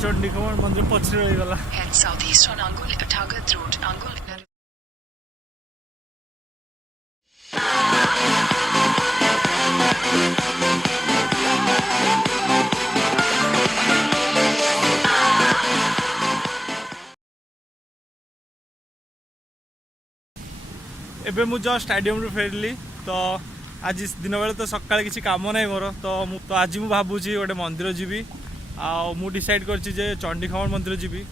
चंडी खमन मंदिर पछरे रही गला Head southeast on Angul Road. Angul. एबे मु जस्ट स्टेडियम रू फेरली तो आज दिन बेले तो सकाळ किसी काम नहीं मोर तो आज मु भाबुची गोटे मंदिर जीवी मु डिसाइड करछि जे चंडी खमन मंदिर जीवी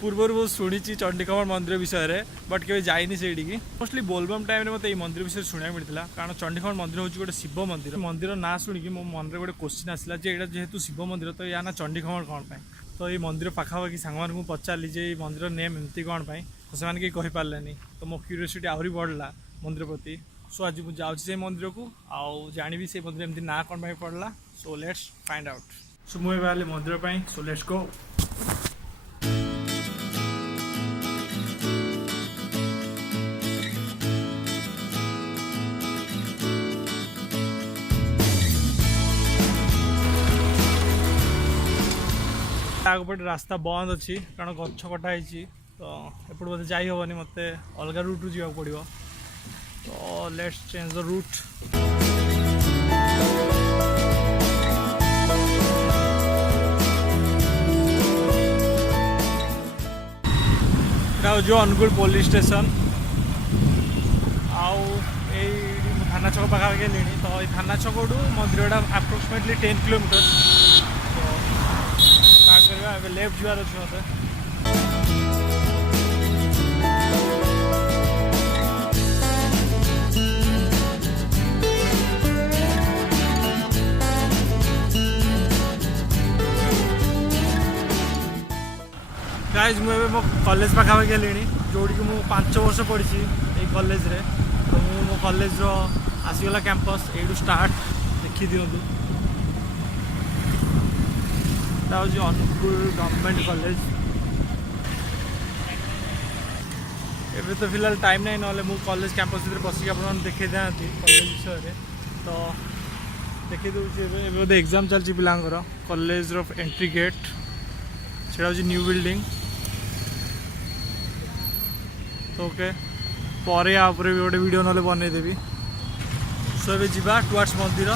पूर्वर बहुत शुणी चंडी खमन मंदिर विषय में बट के जाइनी से मोस्टली बोलबम टाइम मत ये मंदिर विषय शुणा मिलता कारण चंडी खमन मंदिर हूँ गोटे शिव मंदिर मंदिर ना शुणिकी मो मन में गोटे क्वेश्चन आसला जेहेतु शिव मंदिर तो या ना चंडी खमन कौन पाई तो ये मंदिर पाखापाखि सांग पचारि जे मंदिर नेम एमती कौन पाई तो से कहीं कहीपारे तो मो क्यूरियोसिटी आहरी बढ़ला मंदिर प्रति सो आज मुझे जाऊँगी मंदिर को आउ जानी से मंदिर एमती ना कौन पड़ला so let's find out so मुझे बाहर मंदिर पर सो लेट्स गो आगपटे रास्ता बंद अच्छी कारण गछ कटाई तो एपट बोधे जाई हेनी मत अलग रूट जा पड़ो तो लेट्स चेंज द रूट जो अनुगुल पुलिस स्टेशन आउ थाना छक पाखापाखि ले तो ये थाना छक मंदिर अप्रोक्सीमेटली 10 किलोमीटर तो लेफ्ट जुआर अच्छे मत गाइज मुझे मो कॉलेज पाखापाखि हेली जोड़ी मु 5 वर्ष पढ़ी ये कॉलेज रे तो मो कॉलेज आसीगला कैंपस यू स्टार्ट देखी दिखु अनुगुल गवर्नमेंट कॉलेज एवं तो फिलहाल टाइम नहीं ना मु कॉलेज कैंपस भर बसिक आप देखी था कॉलेज विषय तो देखी दूसरी बोधे एग्जाम चलती पिलांकर कॉलेज एंट्री गेट से न्यू बिल्डिंग तो ओके पर या भी गोटे वीडियो ना बनईदेवी सो ए जा टुवर्ड्स मंदिर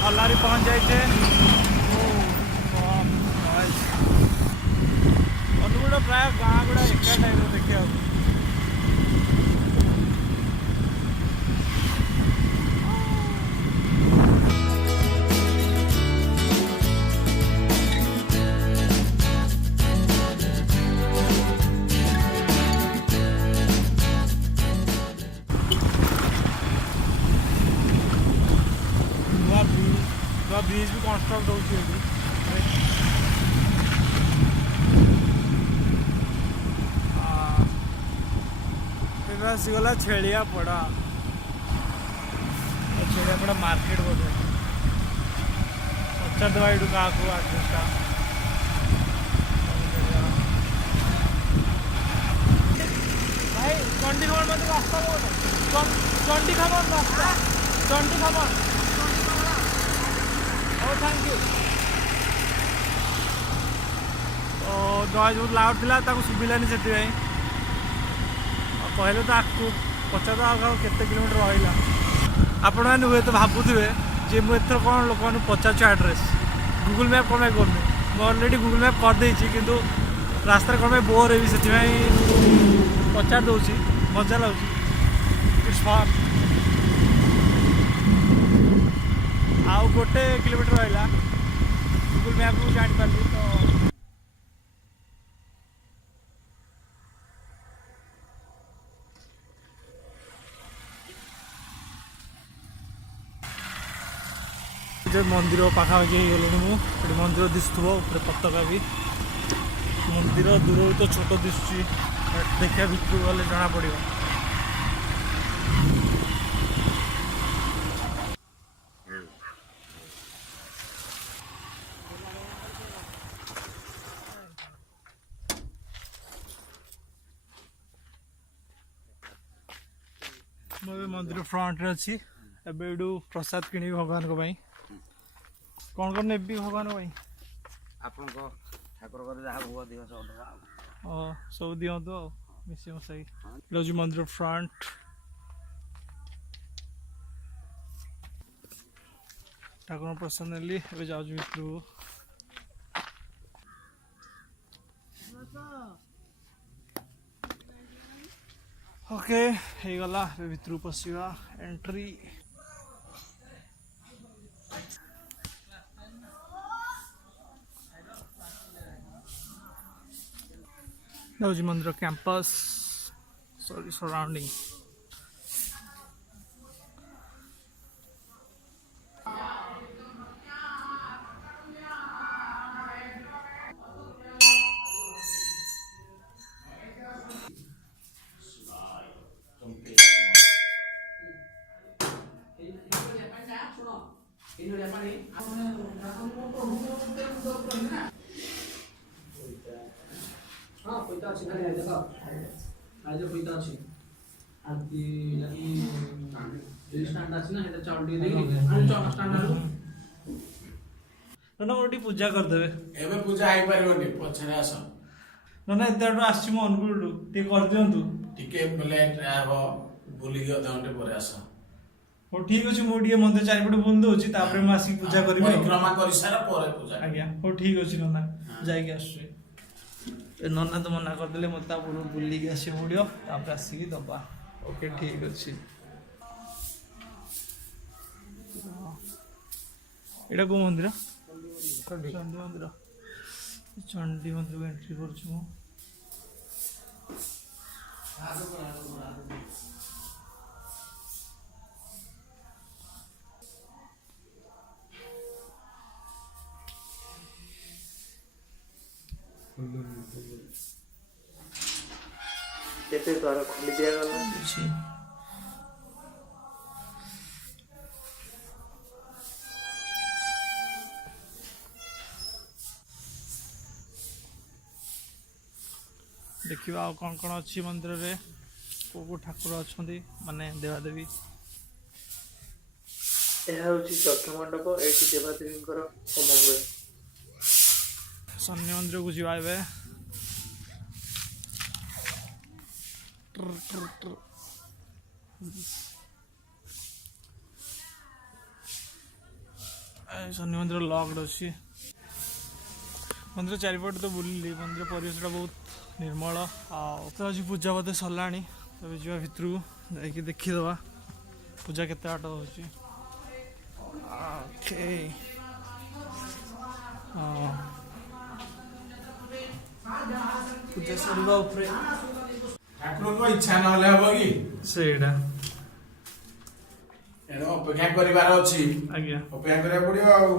थलारी पहुँच जाए अनुगुड़ प्राय गाँ गुड़ा एका टाइम देखा ब्रिज भी कंस्ट्रक्ट होगी आसीगला छेड़िया पड़ा मार्केट बोधे पचार दवा यू क्या आड्रेसा भाई चंडी खमन मतलब रास्ता कौन चंडी खमन रास्ता चंडी खमन थैंक यू तो नॉइज बहुत लाउड था शुभिलानी से कहले तो आपको पचार केते किलोमीटर रहा आपण मैंने हुए तो भावुवे जे मुझे कौन लोक मैंने पचार एड्रेस गूगल मैप कौन कर मुझे अलरेडी गूगल मैप करदे किंतु रास्ता कौन बोर है से पचार दूसरी मजा लगे इट्स फन आउ गोटे किलोमीटर रहा गूगल मैप को जापारि तो मंदिर पाखापाखि गलुणी मुझे मंदिर दिशुव पताका भी मंदिर दूर तो छोट दिशुची देखा भितर गले जना पड़ो ମୁଁ ମନ୍ଦିର ଫ୍ରଣ୍ଟରେ ଅଛି। ଏବେ ଏଇଠୁ ପ୍ରସାଦ କିଣିବି ଭଗବାନଙ୍କ ପାଇଁ। କ'ଣ କ'ଣ ନେବି ଭଗବାନଙ୍କ ପାଇଁ? ଆପଣଙ୍କ ଠାକୁର ଘରେ ଯାହା ଭୋଗ ଦିଅ ସବୁ ଦେବା ଆଉ। ସବୁ ଦିଅନ୍ତୁ ଆଉ ମିଶି ମଶାଇ। ଏଇଟା ହେଉଛି ମନ୍ଦିର ଫ୍ରଣ୍ଟ। ଠାକୁରଙ୍କ ପ୍ରସାଦ ନେଲି, ଏବେ ଯାଉଛି ଭିତରକୁ। ଓକେ ହେଇଗଲା, ଏବେ ଭିତରକୁ ପଶିବା। ଏଣ୍ଟ୍ରି। ହେଉଛି ମନ୍ଦିର କ୍ୟାମ୍ପସ୍, ସରି ସରାଉଣ୍ଡିଂ। हाँ पैसा अच्छी नहीं है देखो आज पैसा अच्छी आती यानी स्टैंड अच्छी ना है चावल दी देगी आज चावल स्टैंड आलू ନା ମୋର ଟିକେ ପୂଜା କରିଦେବେ। ଏବେ ପୂଜା ହେଇପାରିବନି, ପଛରେ ଆସ। ନା ଏତେ ବାଟୁ ଆସିଛି ମୁଁ ଅନୁଗୁଳରୁ, ଟିକେ କରିଦିଅନ୍ତୁ। ଟିକେ ଲେଟ୍ ହବ, ବୁଲିକି ଅଧଘଣ୍ଟେ ପରେ ଆସ। ହଉ ଠିକ ଅଛି, ମୁଁ ଟିକେ ମନ୍ଦିର ଚାରିପଟେ ବୁଲି ଦଉଛି, ତାପରେ ମୁଁ ଆସିକି ପୂଜା କରିବି। ପରିକ୍ରମା କରିସାରା ପରେ ପୂଜା। ଆଜ୍ଞା ହଉ ଠିକ ଅଛି ନନା, ଯାଇକି ଆସୁଛି। ଏ ନନା ତ ମନା କରିଦେଲେ, ମୋତେ ତା ପୂର୍ବରୁ ବୁଲିକି ଆସିବାକୁ ପଡ଼ିବ, ତାପରେ ଆସିକି ଦବା। ଓକେ ଠିକ ଅଛି। ଏଇଟା କୋଉ ମନ୍ଦିର? ଚଣ୍ଡୀ ମନ୍ଦିର। ଚଣ୍ଡୀ ମନ୍ଦିରକୁ ଏଣ୍ଟ୍ରି କରୁଛି ମୁଁ। କେତେ ଦ୍ୱାର ଖୋଲି ଦିଆଗଲା କିଛି। ଦେଖିବା ଆଉ କ'ଣ କ'ଣ ଅଛି ମନ୍ଦିରରେ, କେଉଁ କେଉଁ ଠାକୁର ଅଛନ୍ତି, ମାନେ ଦେବାଦେବୀ। ଏହା ହେଉଛି ଯଜ୍ଞ ମଣ୍ଡପ, ଏଇଠି ଦେବାଦେବୀଙ୍କର ହୋମ ହୁଏ। ଶନି ମନ୍ଦିରକୁ ଯିବା ଏବେ। ଶନି ମନ୍ଦିର ଲକ୍ଡ ଅଛି। ମନ୍ଦିର ଚାରିପଟେ ତ ବୁଲିଲି, ମନ୍ଦିର ପରିବେଶଟା ବହୁତ ନିର୍ମଳ। ଆଉ ତ ଆଜି ପୂଜା ବୋଧେ ସରିଲାଣି, ଏବେ ଯିବା ଭିତରକୁ, ଯାଇକି ଦେଖିଦେବା ପୂଜା କେତେ ବାଟ ହେଉଛି। ଓକେ ପୂଜା ସରିବା ଉପରେ। ଠାକୁରଙ୍କ ଇଚ୍ଛା ନହେଲେ ହବ କି? ସେଇଟା ଏଣୁ ଅପେକ୍ଷା କରିବାର ଅଛି। ଆଜ୍ଞା ଅପେକ୍ଷା କରିବାକୁ ପଡିବ ଆଉ।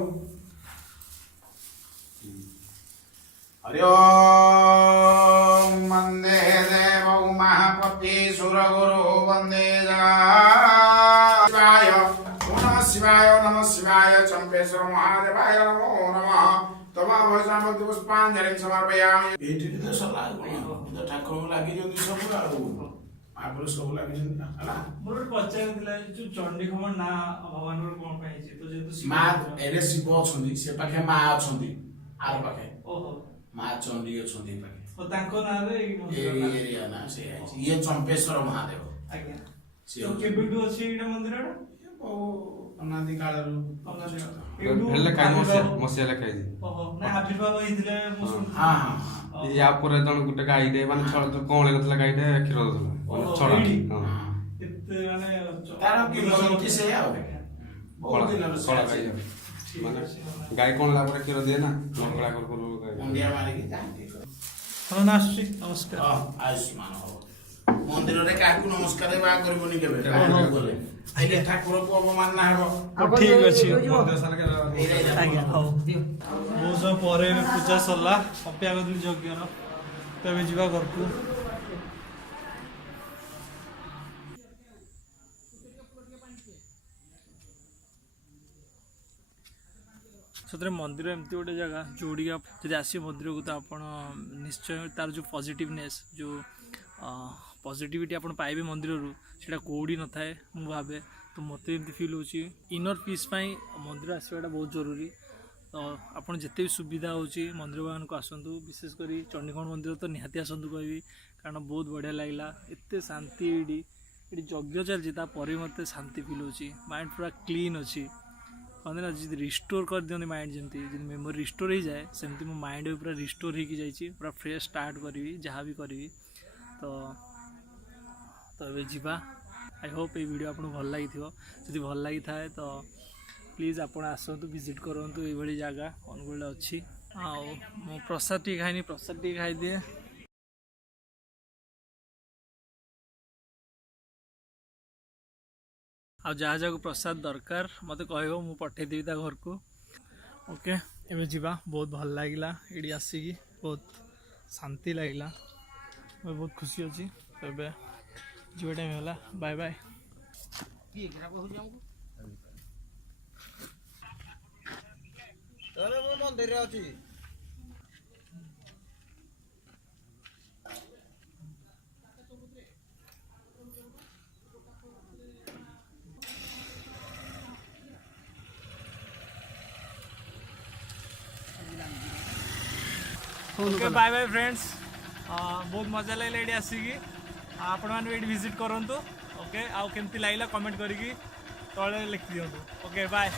ହରି ଓମ୍ ବନ୍ଦେ ଦେବ ମହାପତି ସୁରଗୁରୁ ବନ୍ଦେ ଶିବାୟ ନମଃ ଶିବାୟ ନମଃ ଶିବାୟ ଚମ୍ପେଶ୍ୱର ମହାଦେବାୟ ନମୋ ନମଃ। ତମା ଭଜନ ଭକ୍ତି ପୁଷ୍ପାଞ୍ଜଳି ସମର୍ପୟାମି। ଏଇଠି ତ ସଲା ଠାକୁରଙ୍କୁ ଲାଗିଛନ୍ତି ସବୁ ଆଉ, ମହାପୁରୁଷ ସବୁ ଲାଗିଛନ୍ତି ନା ହେଲା। ମୋର ଗୋଟେ ପଚାରିଥିଲା ଯୋଉ ଚଣ୍ଡୀ ଖମଣ ନା ଭଗବାନଙ୍କର କ'ଣ ପାଇଁ ହେଇଛି? ତ ଯେହେତୁ ମା ଏରେ ଶିବ ଅଛନ୍ତି, ସେ ପାଖେ ମା ଅଛନ୍ତି, ଆର ପାଖେ ଓହୋ ମା ଚଣ୍ଡୀ ଅଛନ୍ତି ଏ ପାଖେ। ଓ ତାଙ୍କ ନାଁରେ ଏଇ ମନ୍ଦିର ଏଇ ଏରିଆ ନା ସେ ଇଏ ଚମ୍ପେଶ୍ୱର ମହାଦେବ। ଆଜ୍ଞା ସେ ତ କେବେଠୁ ଅଛି ଏଇଟା ମନ୍ଦିରଟା? ବହୁ ଅନାଦି କାଳରୁ ହେଲେ କାଇଁ ମସିଆ ଲେଖାଇଛି। ଓହୋ ନା ଆବିର୍ଭାବ ହେଇଥିଲେ ମୁଁ ଶୁଣିଥିଲି। ହଁ ହଁ ୟା ପରେ ଜଣେ ଗୋଟେ ଗାଈଟେ ମାନେ କଅଁଳି ନଥିଲା, ଗାଈଟେ କ୍ଷୀର ଦଉଥିଲା ମାନେ ଛଡା। ଏତେ ମାନେ ତାର କିମ୍ବଦନ୍ତୀ ସେ ଆଉ ବହୁତ ଦିନର କଳା ଗାଈ ମାନେ ଗାଈ କଅଁଳିଲା ପରେ କ୍ଷୀର ଦିଏ ନା, କଳା କରୁ ମୁଣ୍ଡିଆ ମାରିକି ଯାଆନ୍ତି। ହଁ ନା ଆସୁଛି, ନମସ୍କାର। ଆୟୁଷ୍ମାନ ହବ। ମନ୍ଦିରରେ କାହାକୁ ନମସ୍କାର ବା କରିବନି କେବେ ଗଲେ। ଆଜ୍ଞା ଠାକୁରଙ୍କୁ ଅବମାନନା ହେବ। ଠିକ ଅଛି ଆଜ୍ଞା ହଉ। ବହୁତ ସମୟ ପରେ ପୂଜା ସରିଲା, ଅପେକ୍ଷା କରିଥିଲି ଯଜ୍ଞର, ତ ଏବେ ଯିବା ଘରକୁ। ସତରେ ମନ୍ଦିର ଏମିତି ଗୋଟେ ଜାଗା ଯୋଉଠିକି ଯଦି ଆସିବେ ମନ୍ଦିରକୁ ତ ଆପଣ ନିଶ୍ଚୟ ତାର ଯେଉଁ ପଜିଟିଭନେସ୍, ଯେଉଁ पॉजिटिविटी आपण पाइबे मंदिर रू सेटा कोडी न थाए मु भाबे तो मते एमती फील होची इनर पीस पाई मंदिर आसवाटा बहुत जरूरी तो आपण जिते भी सुविधा होची मंदिर भगवान को आसंतु विशेष करी चंडी खमन मंदिर तो निहाती आसंतु कहबी कारण बहुत बढ़िया लागला एते शांति एडी यज्ञ चलती मत शांति फिल होची माइंड पूरा क्लीन अच्छी कहते ना जी रिस्टोर कर दिखते माइंड जमी जी मेमोरी रिस्टोर हो जाए सेमती मो माइंड भी पूरा रिस्टोर हो पूरा फ्रेश स्टार्ट करी जहाँ भी करी तो ये जीवा आई होप ये वीडियो आपको भल लगी जब भल लगी थाए तो प्लीज आप आसतु विजिट करूँ ये जगह अनुगुल अच्छी मो प्रसाद टी खाइनी प्रसाद टी खाई दिए आ जहाँ जहाँ प्रसाद दरकार मत कह मु पठेदेवी ता घर को ओके एवं जीवा बहुत भल लगिला ये आसिकी बहुत शांति लगला मैं बहुत खुशी अच्छी तो जीवा टाइम है बाय बाय मंदिर अच्छी ओके बाय बाय फ्रेंड्स बहुत मजा लगे ये आसिकी आपण मैंने ये विजिट करूँ ओके आउ केमती लगला कमेंट करी तले लिखि दिंतु ओके बाय।